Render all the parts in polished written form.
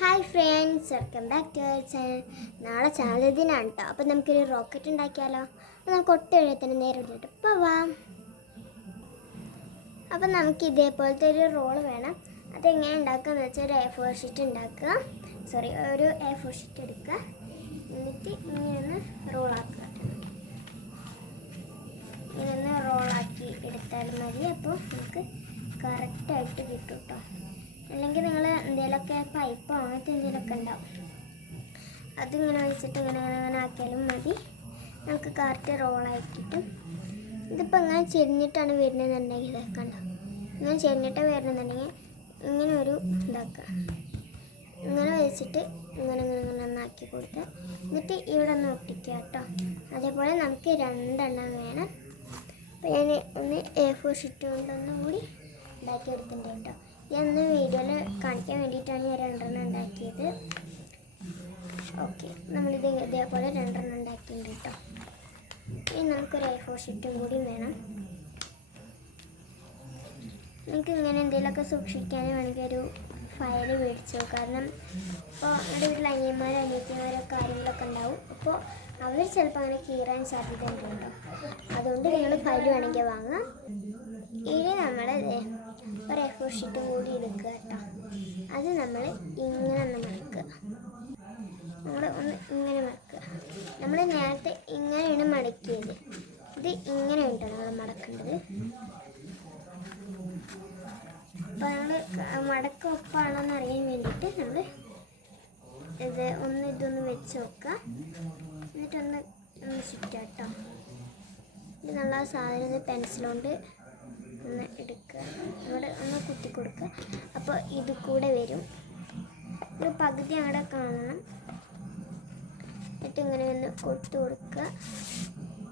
Hi friends, welcome back to our channel. നാളെ channel ദിനാണ് കേട്ടോ. അപ്പോൾ നമുക്കൊരു റോക്കറ്റ് ഉണ്ടാക്കിയാലോ? നമുക്ക് ഒട്ട എഴുതത്തിന് നേരെ ഇട്ടിട്ട് പോവാം. അപ്പം നമുക്ക് ഇതേപോലത്തെ ഒരു റോള് വേണം. അതെങ്ങനെ ഉണ്ടാക്കുകയെന്ന് വെച്ചാൽ ഒരു A4 ഷീറ്റ് ഉണ്ടാക്കുക. ഒരു A4 ഷീറ്റ് എടുക്കുക. എന്നിട്ട് ഇങ്ങനെയൊന്ന് റോളാക്കുക. ഇങ്ങനെയൊന്ന് റോളാക്കി എടുത്താൽ മതി. അപ്പോൾ നമുക്ക് കറക്റ്റായിട്ട് കിട്ടും കേട്ടോ. അല്ലെങ്കിൽ നിങ്ങൾ എന്തെങ്കിലുമൊക്കെ പൈപ്പോ അങ്ങനത്തെ എന്തെങ്കിലുമൊക്കെ ഉണ്ടാവും, അതിങ്ങനെ വെച്ചിട്ട് ഇങ്ങനെ ആക്കിയാലും മതി. നമുക്ക് കറക്റ്റ് റോളാക്കിയിട്ടും ഇതിപ്പോൾ ഇങ്ങനെ ചെരിഞ്ഞിട്ടാണ് വരുന്നതെന്നുണ്ടെങ്കിൽ ഇതൊക്കെ ഉണ്ടാവും. ഇങ്ങനെ ചെരിഞ്ഞിട്ട് വരുന്നതെന്നുണ്ടെങ്കിൽ ഇങ്ങനെ ഒരു ഇതാക്കുക, ഇങ്ങനെ വെച്ചിട്ട് ഇങ്ങനെ നന്നാക്കി കൊടുക്കുക. എന്നിട്ട് ഇവിടെ ഒന്ന് ഒട്ടിക്കുക കേട്ടോ. അതേപോലെ നമുക്ക് 2 എണ്ണം വേണം. അപ്പോൾ ഞാൻ ഒന്ന് A4 ഷീറ്റ് കൊണ്ടൊന്നും കൂടി ഉണ്ടാക്കിയെടുത്തിട്ടുണ്ട് കേട്ടോ. ഞാൻ ഇന്ന് വീഡിയോയിൽ കാണിക്കാൻ വേണ്ടിയിട്ടാണ് ഞാൻ 2 എണ്ണം ഉണ്ടാക്കിയത്. ഓക്കെ, നമ്മളിത് ഇതേപോലെ 2 എണ്ണം ഉണ്ടാക്കിയിട്ടുണ്ട് കേട്ടോ. ഇനി നമുക്കൊരു A4 ഷീറ്റും കൂടി വേണം. നിങ്ങൾക്ക് ഇങ്ങനെ എന്തെങ്കിലുമൊക്കെ സൂക്ഷിക്കാൻ വേണമെങ്കിൽ ഒരു ഫയൽ മേടിച്ചോ. കാരണം ഇപ്പോൾ നമ്മുടെ വീട്ടിൽ അനിയന്മാരും അനിയത്തിമാരൊക്കെ കാര്യങ്ങളൊക്കെ ഉണ്ടാവും. അപ്പോൾ അവർ ചിലപ്പോൾ അങ്ങനെ കീറാൻ സാധ്യത ഉണ്ടോ. അതുകൊണ്ട് നിങ്ങൾ ഫയൽ വേണമെങ്കിൽ വാങ്ങാം. ഇനി നമ്മൾ ഒരു A4 ഷീറ്റ് കൂടി എടുക്കുക കേട്ടോ. അത് നമ്മൾ ഇങ്ങനെ ഒന്ന് മടക്കുക. നമ്മൾ ഒന്ന് ഇങ്ങനെ മടക്കുക. നമ്മൾ നേരത്തെ ഇങ്ങനെയാണ് മടക്കിയത്. ഇത് ഇങ്ങനെ ഉണ്ടോ നമ്മൾ മടക്കേണ്ടത്. അപ്പോൾ നമ്മൾ മടക്ക ഒപ്പാണോന്ന് അറിയാൻ വേണ്ടിയിട്ട് നമ്മൾ ഇതൊന്ന് വെച്ച് നോക്കുക. എന്നിട്ടൊന്ന് ചുറ്റുക കേട്ടോ. ഇത് നല്ല സാധനം പെൻസിലുകൊണ്ട് ഒന്ന് എടുക്കുക, അവിടെ ഒന്ന് കുത്തി കൊടുക്കുക. അപ്പോൾ ഇത് കൂടെ വരും. ഒരു പകുതി അവിടെ കാണണം. എന്നിട്ട് ഇങ്ങനെ ഒന്ന് കൊടുത്തു കൊടുക്കുക.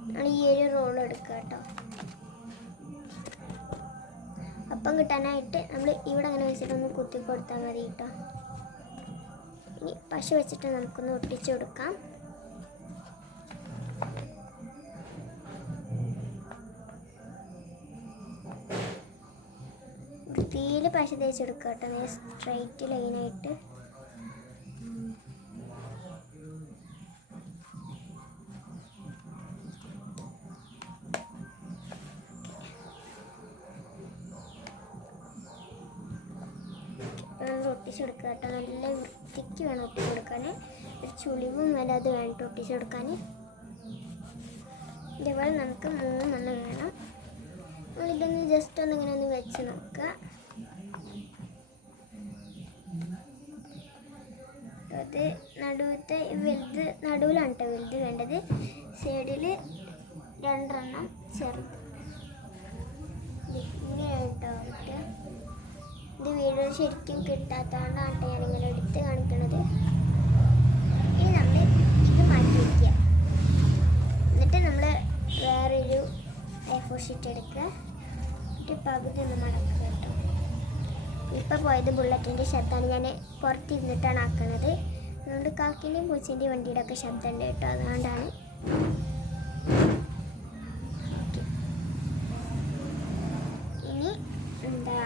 നമ്മൾ ഈ ഒരു റോൾ എടുക്കുക കേട്ടോ. അപ്പം കിട്ടാനായിട്ട് നമ്മൾ ഇവിടെ അങ്ങനെ വെച്ചിട്ടൊന്ന് കുത്തി കൊടുത്താൽ മതി കേട്ടോ. ഇനി പശ വെച്ചിട്ട് നമുക്കൊന്ന് ഒട്ടിച്ചു കൊടുക്കാം. വൃത്തിയിൽ പശ തേച്ചെടുക്കുക കേട്ടോ, നേരെ സ്ട്രൈറ്റ് ലൈനായിട്ട്. നമ്മൾ ഒട്ടിച്ചെടുക്കുക കേട്ടോ. നല്ല വൃത്തിക്ക് വേണം ഒട്ടിച്ചു കൊടുക്കാൻ. ഒരു ചുളിവും വല്ലാതെ വേണ്ടിട്ട് ഒട്ടിച്ചു കൊടുക്കാൻ. ഇതേപോലെ നമുക്ക് 3 എണ്ണം വേണം. നമ്മളിതൊന്ന് ജസ്റ്റ് ഇങ്ങനെ ഒന്ന് വെച്ച് നോക്കുക. അത് നടുവത്തെ വലുത് നടുവിലാണ് കേട്ടോ വലുത് വേണ്ടത്. സൈഡിൽ 2 എണ്ണം ചെറുത്. ഇങ്ങനെ കേട്ടോ കിട്ടുക. ഇത് വീഡിയോ ശരിക്കും കിട്ടാത്തതുകൊണ്ടാണ് ഞാനിങ്ങനെ എടുത്ത് കാണിക്കണത്. ഇനി നമ്മൾ ഇത് മാറ്റി വയ്ക്കുക. എന്നിട്ട് നമ്മൾ വേറൊരു A4 ഷീറ്റ് എടുക്കുക. എന്നിട്ട് പകുതി ഒന്ന് മടക്കുക കേട്ടോ. ഇപ്പോൾ പോയത് ബുള്ളറ്റിൻ്റെ ശബ്ദമാണ്. ഞാൻ പുറത്തിരുന്നിട്ടാണ് ആക്കുന്നത്. അതുകൊണ്ട് കാക്കിൻ്റെയും പൂച്ചേൻ്റെയും വണ്ടിയുടെ ഒക്കെ ശബ്ദമുണ്ട് കേട്ടോ. അതുകൊണ്ടാണ്. ഇനി എന്താ,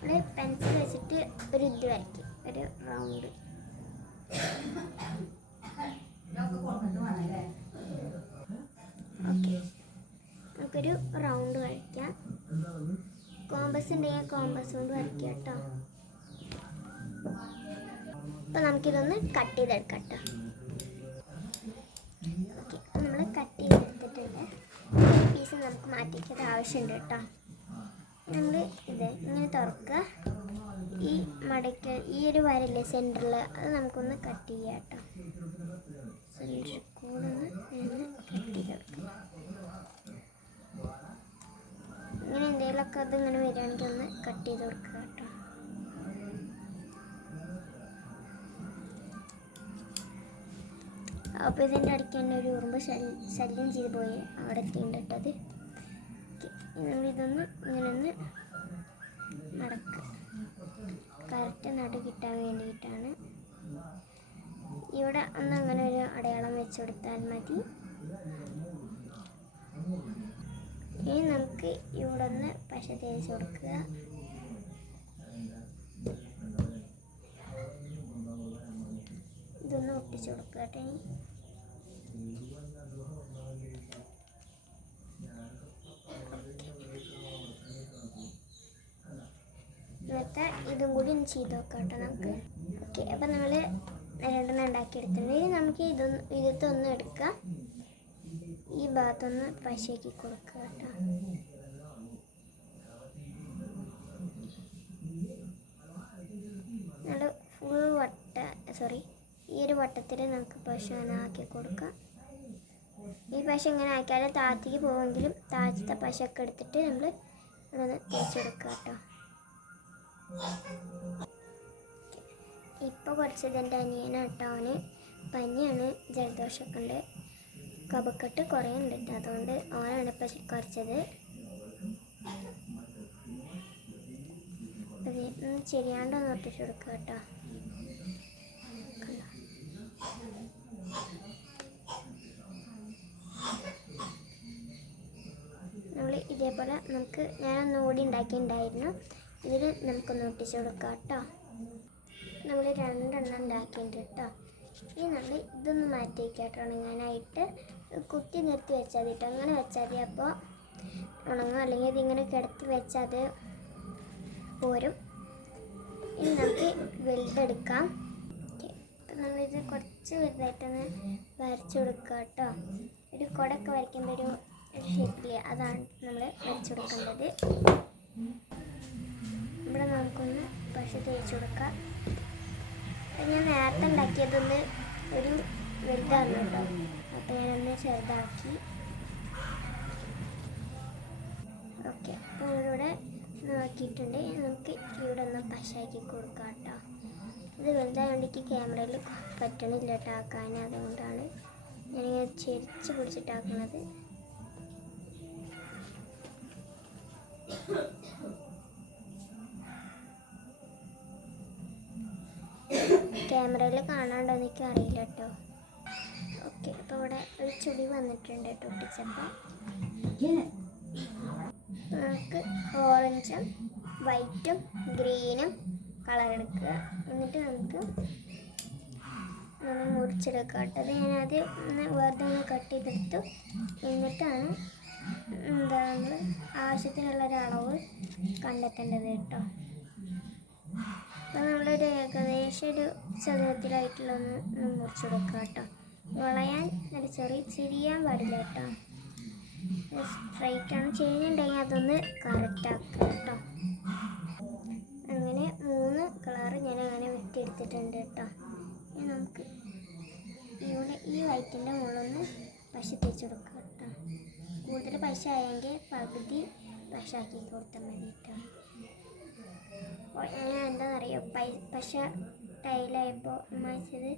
നമ്മൾ പെൻസിൽ വെച്ചിട്ട് ഒരു ഇത് വരയ്ക്കും, ഒരു റൗണ്ട്. ഓക്കെ, നമുക്കൊരു റൗണ്ട് വരയ്ക്കാം. കോമ്പസ് ഉണ്ടെങ്കിൽ കോമ്പസ് കൊണ്ട് വരയ്ക്കാം കേട്ടോ. അപ്പോൾ നമുക്കിതൊന്ന് കട്ട് ചെയ്തെടുക്കാം കേട്ടോ. ഓക്കെ, നമ്മൾ കട്ട് ചെയ്തെടുത്തിട്ടുണ്ട്. പീസ് നമുക്ക് മാറ്റിക്കേണ്ട ആവശ്യമുണ്ട് കേട്ടോ. നമ്മൾ ഇത് ഇങ്ങനെ തുറക്കുക. ഈ മടക്ക് ഈ ഒരു വരല്ലേ സെൻറ്ററിൽ, അത് നമുക്കൊന്ന് കട്ട് ചെയ്യാം കേട്ടോ. സെൻറ്ററിൽ കൂടെ ഒന്ന് കട്ട് ചെയ്തെടുക്കുക. ഇങ്ങനെ എന്തെങ്കിലുമൊക്കെ അതിങ്ങനെ വരികയാണെങ്കിൽ ഒന്ന് കട്ട് ചെയ്ത് കൊടുക്കുക കേട്ടോ. അപ്പോൾ ഇതിൻ്റെ ഇടയ്ക്ക് തന്നെ ഒരു ഉറുമ്പ് ശല്യം ചെയ്ത് പോയി അവിടെ എത്തിയിട്ടത്. നമ്മളിതൊന്ന് ഇങ്ങനെ ഒന്ന് മടക്കുക. കറക്റ്റ് നടു കിട്ടാൻ വേണ്ടിയിട്ടാണ്. ഇവിടെ ഒന്ന് അങ്ങനെ ഒരു അടയാളം വെച്ച് കൊടുത്താൽ മതി. ഇനി നമുക്ക് ഇവിടെ ഒന്ന് പശ തേച്ച് കൊടുക്കുക. തേച്ച് കൊടുക്കുക കേട്ടോ. ഇനി എന്നിട്ട് ഇതും കൂടി ഒന്ന് ചെയ്ത് നോക്കാം കേട്ടോ നമുക്ക്. ഓക്കെ, അപ്പം നമ്മൾ രണ്ടെണ്ണം ഉണ്ടാക്കിയെടുത്തിട്ടുണ്ട്. ഇനി നമുക്ക് ഇതൊന്ന് എടുക്കാം, ഈ ഭാഗത്തൊന്ന് പശയാക്കി കൊടുക്കുക കേട്ടോ. നമ്മൾ ഫുൾ ഈ ഒരു വട്ടത്തിൽ നമുക്ക് പശ അങ്ങനെ ആക്കി കൊടുക്കാം. ഈ പശ ഇങ്ങനെ ആക്കിയാൽ താഴത്തേക്ക് പോവെങ്കിലും താഴത്തെ പശയൊക്കെ എടുത്തിട്ട് നമ്മൾ ഒന്ന് തേച്ചെടുക്കുക കേട്ടോ. ഇപ്പോൾ കുറച്ചത് എൻ്റെ അനിയനാണ് കേട്ടോ. അവന് പനിയാണ്, ജലദോഷമൊക്കെ ഉണ്ട്, കഫക്കെട്ട് കുറേ ഉണ്ട് കേട്ടോ. അതുകൊണ്ട് അവനാണ് ഇപ്പം കുറച്ചത്. ശരിയാണ്ടൊന്ന് ഒട്ടിച്ചു കൊടുക്കുക കേട്ടോ. നമ്മൾ ഇതേപോലെ ഞാനൊന്നുകൂടി ഉണ്ടാക്കിയിട്ടുണ്ടായിരുന്നു. ഇതിൽ നമുക്കൊന്ന് ഒട്ടിച്ചു കൊടുക്കാം കേട്ടോ. നമ്മൾ രണ്ടെണ്ണം ഉണ്ടാക്കിയിട്ടുണ്ട് കേട്ടോ. ഇനി നമ്മൾ ഇതൊന്ന് മാറ്റി വയ്ക്കാട്ടോ ഉണങ്ങാനായിട്ട്. കുത്തി നിർത്തി വെച്ചാൽ മതി കേട്ടോ. അങ്ങനെ വെച്ചാൽ മതി, അപ്പോൾ ഉണങ്ങും. അല്ലെങ്കിൽ ഇതിങ്ങനെ കിടത്തി വെച്ചാൽ അത് പോരും. ഇനി നമുക്ക് വലുതെടുക്കാം. അപ്പം നമ്മളിത് കുറച്ച് വലുതായിട്ടൊന്ന് വരച്ചു കൊടുക്കുക കേട്ടോ. ഒരു കുടയൊക്കെ വരയ്ക്കുമ്പോൾ ഒരു ഷേപ്പിൽ അതാണ് നമ്മൾ വരച്ചു കൊടുക്കേണ്ടത്. ഇവിടെ നമുക്കൊന്ന് പശ തേച്ച് കൊടുക്കാം. ഞാൻ നേരത്തെ ഉണ്ടാക്കിയതൊന്ന് ഒരു വലുതാണ് കേട്ടോ. അപ്പോൾ ഞാനൊന്ന് ചെറുതാക്കി. ഓക്കെ, അപ്പോൾ ഇവിടെ നോക്കിയിട്ടുണ്ട്. നമുക്ക് ഇവിടെ ഒന്ന് പശയാക്കി കൊടുക്കാം കേട്ടോ. ഇത് വലുതായതുകൊണ്ട് എനിക്ക് ക്യാമറയിൽ പറ്റണില്ല കേട്ടോ ആക്കാൻ. അതുകൊണ്ടാണ് ഞാനിങ്ങനെ ചെരിച്ച് പിടിച്ചിട്ടാക്കുന്നത്. ക്യാമറയിൽ കാണാണ്ടോ എനിക്ക് അറിയില്ല കേട്ടോ. ഓക്കെ, അപ്പോൾ ഇവിടെ ഒരു ചുടി വന്നിട്ടുണ്ട് കേട്ടോ ഒട്ടിച്ചപ്പോൾ. നമുക്ക് ഓറഞ്ചും വൈറ്റും ഗ്രീനും കളർ എടുക്കുക. എന്നിട്ട് നമുക്ക് മുറിച്ചെടുക്കുക കേട്ടോ. അത് ഞാനാദ്യം വെറുതെ ഒന്ന് കട്ട് ചെയ്തെടുത്തു. എന്നിട്ടാണ് നമ്മൾ ആവശ്യത്തിനുള്ളൊരളവ് കണ്ടെത്തേണ്ടത് കേട്ടോ. അപ്പോൾ നമ്മളൊരു ഏകദേശം ഒരു ചതുരത്തിലായിട്ടുള്ളൊന്ന് മുറിച്ചെടുക്കുക കേട്ടോ. വളയാൻ ഒരു ചെറിയാൻ പാടില്ല കേട്ടോ. സ്ട്രൈറ്റാണ് ചെയ്യുന്നുണ്ടെങ്കിൽ അതൊന്ന് കറക്റ്റാക്കുക കേട്ടോ. അങ്ങനെ 3 കളറ് ഞാൻ അങ്ങനെ വെട്ടിയെടുത്തിട്ടുണ്ട് കേട്ടോ. ഇനി നമുക്ക് ഇവിടെ ഈ വൈറ്റിൻ്റെ മുകളിലൊന്ന് പശ തേച്ച് കൊടുക്കുക കേട്ടോ. കൂടുതൽ പശ ആയെങ്കിൽ പകുതി പശ ആക്കി കൊടുത്താൽ മതി കേട്ടോ. ഞാൻ എന്താണെന്നറിയോ, പശ ടൈലായപ്പോൾ മായ്ച്ചത്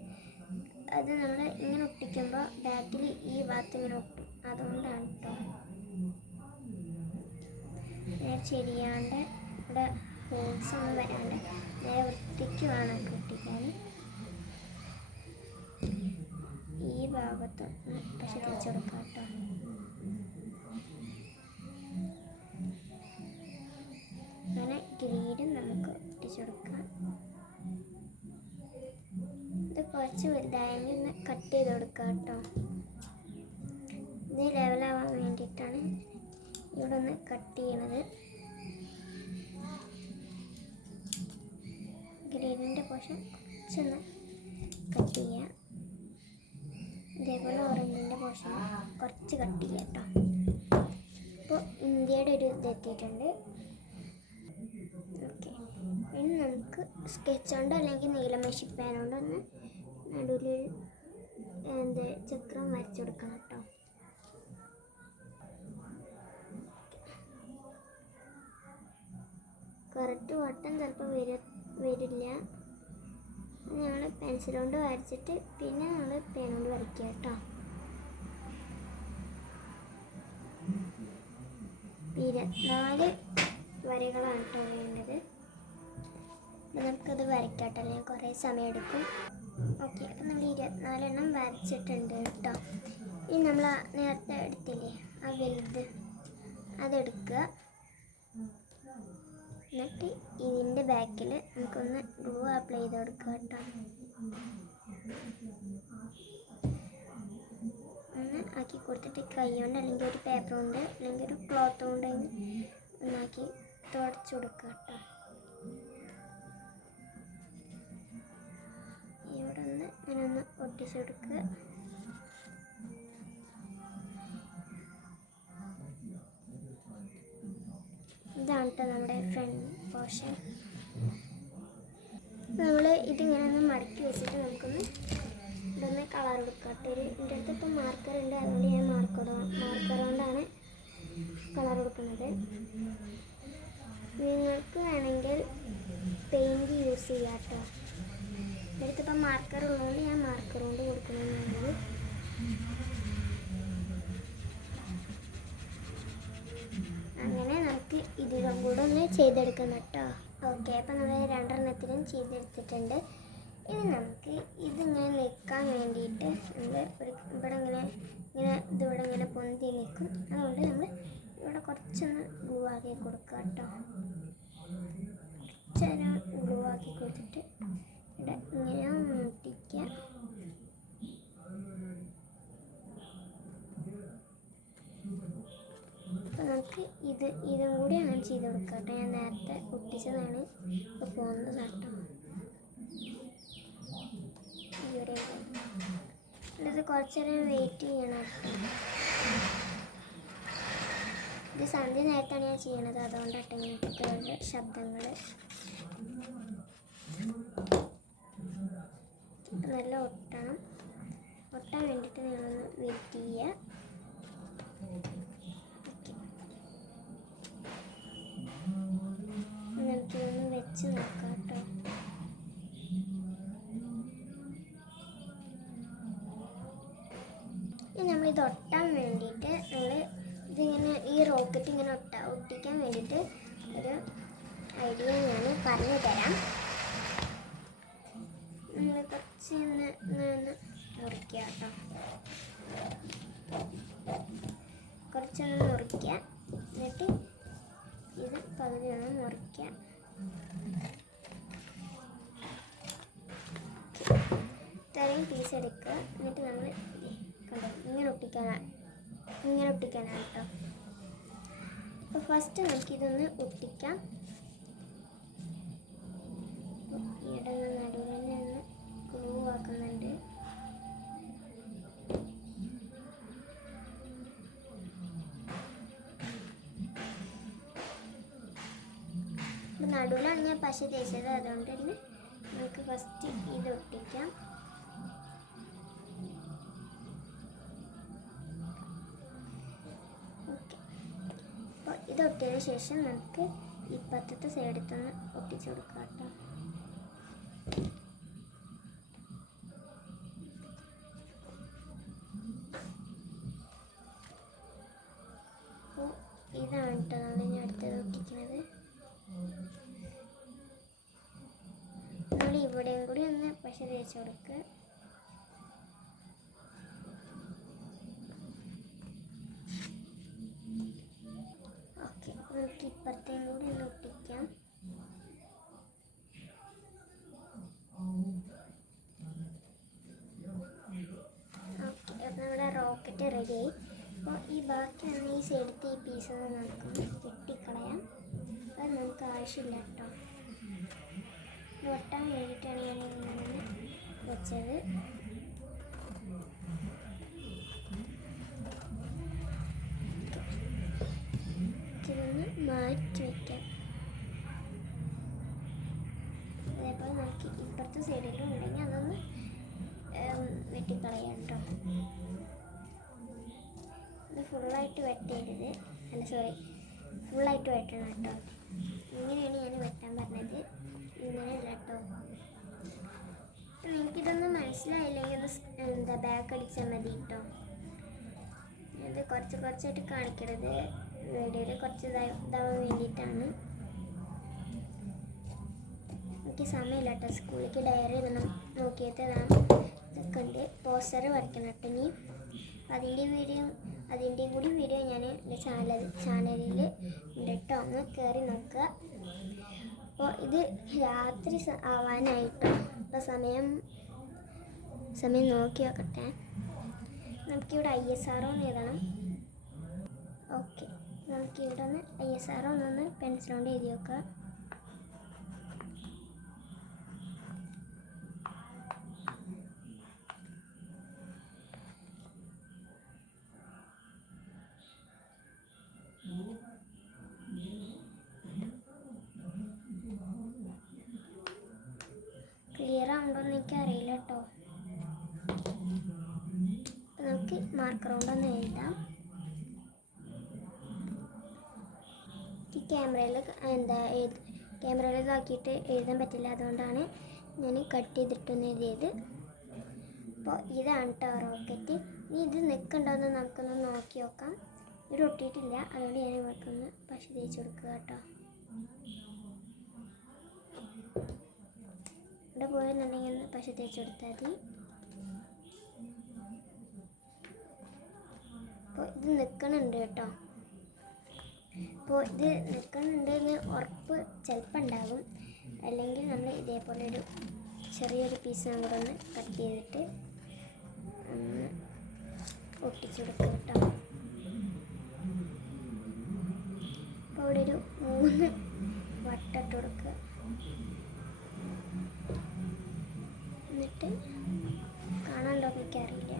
അത് നമ്മൾ ഇങ്ങനെ ഒട്ടിക്കുമ്പോൾ ബാക്കിൽ ഈ ഭാഗത്ത് ഇങ്ങനെ ഒട്ടും. അതുകൊണ്ടാണ് കേട്ടോ. നേരെ ശരിയാണ്ട് ഇവിടെ ഹോൾസ് ഒന്നും വരാണ്ട് നേരെ വൃത്തിക്ക് വേണം ഒട്ടിക്കാൻ. ഈ ഭാഗത്ത് പശ തേച്ച് കൊടുക്കാം കേട്ടോ. അങ്ങനെ ഗ്രീനും നമുക്ക് ഒട്ടിച്ചു കൊടുക്കാം. ഇത് കുറച്ച് വലുതായെങ്കിൽ ഒന്ന് കട്ട് ചെയ്ത് കൊടുക്കാം കേട്ടോ. ഇത് ലെവലാവാൻ വേണ്ടിയിട്ടാണ് ഇവിടെ ഒന്ന് കട്ട് ചെയ്യണത്. ഗ്രീനിൻ്റെ പോർഷൻ കുറച്ചൊന്ന് കട്ട് ചെയ്യാം. ഇതേപോലെ ഓറഞ്ചിൻ്റെ പോർഷൻ കുറച്ച് കട്ട് ചെയ്യാം കേട്ടോ. ഇപ്പോൾ ഇന്ത്യയുടെ ഒരു ഇതെത്തിയിട്ടുണ്ട്. ഓക്കെ, ഇനി നമുക്ക് സ്കെച്ച് കൊണ്ട് അല്ലെങ്കിൽ നീലമഷി പേന കൊണ്ടൊന്ന് നടുവിൽ ചക്രം വരച്ചു കൊടുക്കണം കേട്ടോ. കറക്റ്റ് വട്ടം ചിലപ്പോൾ വരില്ല. ഞങ്ങൾ പെൻസിൽ കൊണ്ട് വരച്ചിട്ട് പിന്നെ നമ്മൾ പേന കൊണ്ട് വരയ്ക്കുക കേട്ടോ. 24 വരകളാണ് കേട്ടോ വേണ്ടത്. നമുക്കത് വരയ്ക്കാട്ടോ, അല്ലെങ്കിൽ കുറേ സമയം എടുക്കും. ഓക്കെ, അപ്പം നമ്മൾ 24 എണ്ണം വരച്ചിട്ടുണ്ട് കേട്ടോ. ഇനി നമ്മൾ നേരത്തെ എടുത്തില്ലേ ആ വലുത്, അതെടുക്കുക. എന്നിട്ട് ഇതിൻ്റെ ബാക്കിൽ നമുക്കൊന്ന് ഗ്ലൂ അപ്ലൈ ചെയ്ത് കൊടുക്കുക കേട്ടോ. ഒന്ന് ആക്കി കൊടുത്തിട്ട് കൈ കൊണ്ട് അല്ലെങ്കിൽ ഒരു പേപ്പർ കൊണ്ട് അല്ലെങ്കിൽ ഒരു ക്ലോത്ത് കൊണ്ട് ഒന്നാക്കി തുടച്ചു കൊടുക്കുക കേട്ടോ. ഇവിടെ ഒന്ന് ഇങ്ങനെ ഒന്ന് ഒട്ടിച്ചു കൊടുക്കുക. ഇതാണ് കേട്ടോ നമ്മുടെ ഫ്രണ്ട് പോർഷൻ. നമ്മൾ ഇതിങ്ങനെ ഒന്ന് മടക്കി വെച്ചിട്ട് നമുക്കൊന്ന് ഇതൊന്ന് കളർ കൊടുക്കാം കേട്ടോ. എൻ്റെ അടുത്ത് ഇപ്പം മാർക്കർ ഉണ്ട്, അതുകൊണ്ട് ഞാൻ മാർക്കർ കൊണ്ടാണ് കളർ കൊടുക്കുന്നത്. നിങ്ങൾക്ക് വേണമെങ്കിൽ പെയിൻറ് യൂസ് ചെയ്യാം കേട്ടോ. എൻ്റെ അടുത്തിപ്പം മാർക്കർ ഉള്ളതുകൊണ്ട് ഞാൻ മാർക്കർ കൊണ്ട് കൊടുക്കണമെന്നുള്ളത്. അങ്ങനെ നമുക്ക് ഇതിലും കൂടെ ഒന്ന് ചെയ്തെടുക്കണം കേട്ടോ. ഓക്കെ, അപ്പം നമ്മൾ രണ്ടെണ്ണത്തിനും ചെയ്തെടുത്തിട്ടുണ്ട്. ഇനി നമുക്ക് ഇതിങ്ങനെ നിൽക്കാൻ വേണ്ടിയിട്ട് നമ്മൾ ഇവിടെ ഇതിവിടെ ഇങ്ങനെ പൊന്തി നിൽക്കും. അതുകൊണ്ട് നമ്മൾ ഇവിടെ കുറച്ചൊന്ന് ഗ്ലൂ ആക്കി കൊടുക്കുക കേട്ടോ. കുറച്ചൊരു ഗ്ലൂ ആക്കി കൊടുത്തിട്ട് ഇവിടെ ഇങ്ങനെ ഒട്ടിക്കുക. അപ്പോൾ നമുക്ക് ഇതും കൂടി അങ്ങനെ ചെയ്ത് കൊടുക്കാം കേട്ടോ. ഞാൻ നേരത്തെ ഒട്ടിച്ചതാണ്, ഇപ്പോൾ പോകുന്നത് കേട്ടോ. ഇവിടെ ഇത് കുറച്ച് നേരം വെയിറ്റ് ചെയ്യണം കേട്ടോ. ഇത് സന്ധ്യ നേരത്താണ് ഞാൻ ചെയ്യണത്, അതുകൊണ്ടാട്ടോ ഇങ്ങനത്തെ ശബ്ദങ്ങൾ. നല്ല ഒട്ടാൻ വേണ്ടിയിട്ട് നിങ്ങളൊന്ന് വെയിറ്റ് ചെയ്യുക. നമുക്കിതൊന്ന് വെച്ച് നോക്കാം കേട്ടോ. ഇനി നമ്മളിത് ഒട്ടാൻ വേണ്ടിയിട്ട് ഇതിങ്ങനെ ഈ റോക്കറ്റ് ഇങ്ങനെ ഒട്ടിക്കാൻ വേണ്ടിയിട്ട് ഒരു ഐഡിയ ഞാൻ പറഞ്ഞു തരാം. നമ്മൾ കുറച്ച് ഇങ്ങനെ ഒന്ന് മുറിക്കുക കേട്ടോ. കുറച്ചൊന്ന് മുറിക്കുക, എന്നിട്ട് ഇത് പകുതി ഒന്ന് മുറിക്കുക. ഇത്രയും പീസ് എടുക്കുക. എന്നിട്ട് നമ്മൾ കണ്ടോ ഇങ്ങനെ ഒട്ടിക്കാനാണ് കേട്ടോ. അപ്പോൾ ഫസ്റ്റ് നമുക്കിതൊന്ന് ഒട്ടിക്കാം. ഇവിടെ നടുവിൽ തന്നെ ഒന്ന് ഗ്ലൂ ആക്കുന്നുണ്ട്. നടുവിലാണ് ഞാൻ പശ തേച്ചത്, അതുകൊണ്ട് തന്നെ നമുക്ക് ഫസ്റ്റ് ഇത് ഒട്ടിക്കാം. ഓക്കെ, അപ്പോൾ ഇത് ഒട്ടിയതിന് ശേഷം നമുക്ക് ഇപ്പുറത്തെ സൈഡിലൊന്ന് ഒട്ടിച്ചു കൊടുക്കാം കേട്ടോ. അപ്പോൾ ഇതാണ് കേട്ടോ നമ്മൾ ഇനി അടുത്തത് ഒട്ടിക്കുന്നത്. നമ്മൾ ഇവിടെയും കൂടി ഒന്ന് പശ തേച്ച് കൊടുക്കുക. ഓക്കെ, നമുക്ക് ഇപ്പുറത്തേയും കൂടി ഒന്ന് ഒട്ടിക്കാം. ഓക്കെ, അപ്പം നമ്മുടെ റോക്കറ്റ് റെഡിയായി. അപ്പോൾ ഈ ബാക്കിയാണ് ഈ സൈഡത്തെ ഈ പീസ് നമുക്ക് വെട്ടിക്കളയാം. അത് നമുക്ക് ആവശ്യമില്ല കേട്ടോ. ഒട്ടാൻ വേണ്ടിയിട്ടാണ് ഞാൻ ഇങ്ങനെ വെച്ചത്. ഇതൊന്ന് മാറ്റി വയ്ക്കാം. അതേപോലെ നമുക്ക് ഇപ്പുറത്തെ സൈഡിലും ഉണ്ടെങ്കിൽ അതൊന്ന് വെട്ടിക്കളയാം കേട്ടോ. ഇത് ഫുള്ളായിട്ട് വെട്ടരുത്, അല്ല സോറി, ഫുള്ളായിട്ട് വെട്ടണം കേട്ടോ. ഇങ്ങനെയാണ് ഞാൻ വെട്ടാൻ പറഞ്ഞത്, ഇങ്ങനെയല്ല കേട്ടോ. നിങ്ങൾക്കിതൊന്നും മനസ്സിലായില്ലെങ്കിൽ ഒന്ന് ബാക്ക് അടിച്ചാൽ മതി കേട്ടോ. ഇത് കുറച്ചായിട്ട് കാണിക്കരുത്, വീഡിയോയിൽ കുറച്ച് ഇതാവാൻ വേണ്ടിയിട്ടാണ്. എനിക്ക് സമയമില്ല കേട്ടോ, സ്കൂളിലേക്ക് ഡയറി ഇതൊന്നും നോക്കിയിട്ട് ഇതൊക്കെ ഉണ്ട്. പോസ്റ്റർ വരയ്ക്കണം കേട്ടോ. ഇനി അതിൻ്റെയും കൂടി വീഡിയോ ഞാൻ എൻ്റെ ചാനലിൽ ഉണ്ട് കേട്ടോ. ഒന്ന് കയറി നോക്കുക. അപ്പോൾ ഇത് രാത്രി ആവാനായിട്ട് അപ്പോൾ സമയം നോക്കി നോക്കട്ടെ. നമുക്കിവിടെ ISR ഒന്ന് എഴുതണം. ഓക്കെ, നമുക്കിവിടെ ഒന്ന് ISR ഒന്ന് പെൻസിൽ കൊണ്ട് എഴുതി വെക്കുക. ക്ലിയർ ആവുണ്ടോയെന്ന് എനിക്കറിയില്ല കേട്ടോ. നമുക്ക് മാർക്കർ കൊണ്ടൊന്ന് എഴുതാം. ഈ ക്യാമറയിൽ ഇതാക്കിയിട്ട് എഴുതാൻ പറ്റില്ല, അതുകൊണ്ടാണ് ഞാൻ കട്ട് ചെയ്തിട്ടൊന്ന് എഴുതിയത്. അപ്പോൾ ഇതാണ് കേട്ടോ റോക്കറ്റ്. ഇനി ഇത് നിൽക്കുന്നുണ്ടോയെന്ന് നമുക്കൊന്ന് നോക്കി നോക്കാം. ഇത് ഒട്ടിയിട്ടില്ല, അതുകൊണ്ട് ഞാൻ ഇവർക്കൊന്ന് പശ തേച്ച് കൊടുക്കുക കേട്ടോ. ഇവിടെ പോയെന്നുണ്ടെങ്കിൽ ഒന്ന് പശ തേച്ച് കൊടുത്താൽ മതി. അപ്പോൾ ഇത് നിൽക്കണുണ്ട് കേട്ടോ. അപ്പോൾ ഇത് നിൽക്കുന്നുണ്ടെന്ന് ഉറപ്പ് ചിലപ്പോൾ ഉണ്ടാകും. അല്ലെങ്കിൽ നമ്മൾ ഇതേപോലെ ഒരു ചെറിയൊരു പീസ് നമ്മളൊന്ന് കട്ട് ചെയ്തിട്ട് ഒന്ന് ഒട്ടിച്ചു കൊടുക്കുക കേട്ടോ. അപ്പോൾ ഇവിടെ ഒരു 3 വട്ടിട്ട് കൊടുക്കുക. എന്നിട്ട് കാണാണ്ടോ എനിക്കറിയില്ല,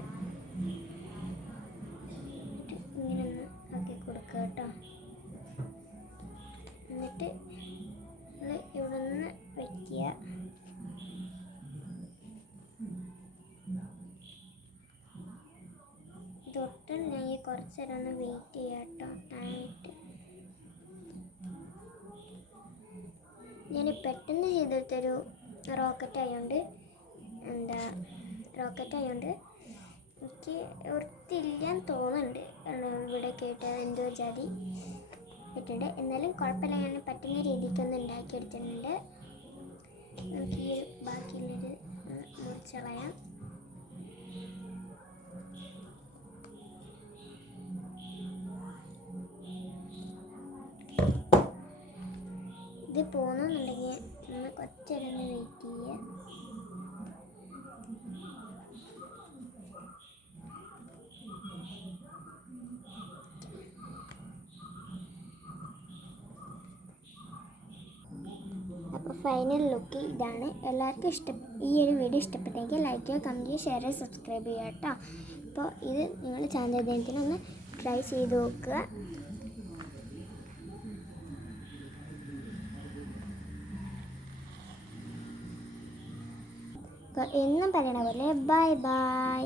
ഇങ്ങനെ ഒന്ന് ആക്കി കൊടുക്കുക കേട്ടോ. എന്നിട്ട് ഇവിടെ നിന്ന് വയ്ക്കുക. തൊട്ടില്ലെങ്കിൽ കുറച്ച് നേരം ഒന്ന് വെയിറ്റ് ചെയ്യുക കേട്ടോ. ടൈമായിട്ട് ഞാൻ പെട്ടെന്ന് ചെയ്തെടുത്തൊരു റോക്കറ്റ് ആയതുകൊണ്ട് എനിക്ക് വൃത്തിയില്ലാന്ന് തോന്നുന്നുണ്ട്. ഇവിടെ കേട്ട് എന്തോ ജാതി ഇട്ടിട്ടുണ്ട്. എന്നാലും കുഴപ്പമില്ല, ഞാൻ പറ്റുന്ന രീതിക്കൊന്ന് ഉണ്ടാക്കിയെടുത്തിട്ടുണ്ട്. നമുക്ക് ഈ ബാക്കിയുള്ളത് മുറിച്ചളയാം. ഇത് പോകുന്നുണ്ടെങ്കിൽ നമ്മൾ കുറച്ചേരം വെയിറ്റ് ചെയ്യുക. അപ്പോൾ ഫൈനൽ ലുക്ക് ഇതാണ്. എല്ലാവർക്കും ഈ ഒരു വീഡിയോ ഇഷ്ടപ്പെട്ടെങ്കിൽ ലൈക്ക് ചെയ്യുക, കമൻറ്റ് ചെയ്യുക, ഷെയർ ചെയ്യുക, സബ്സ്ക്രൈബ് ചെയ്യുക കേട്ടോ. അപ്പോൾ ഇത് നിങ്ങൾ ചാന്ദ്രദിനത്തിനൊന്ന് ട്രൈ ചെയ്ത് നോക്കുക. അപ്പോൾ എന്നും പറയണ പോലെ ബൈ ബൈ.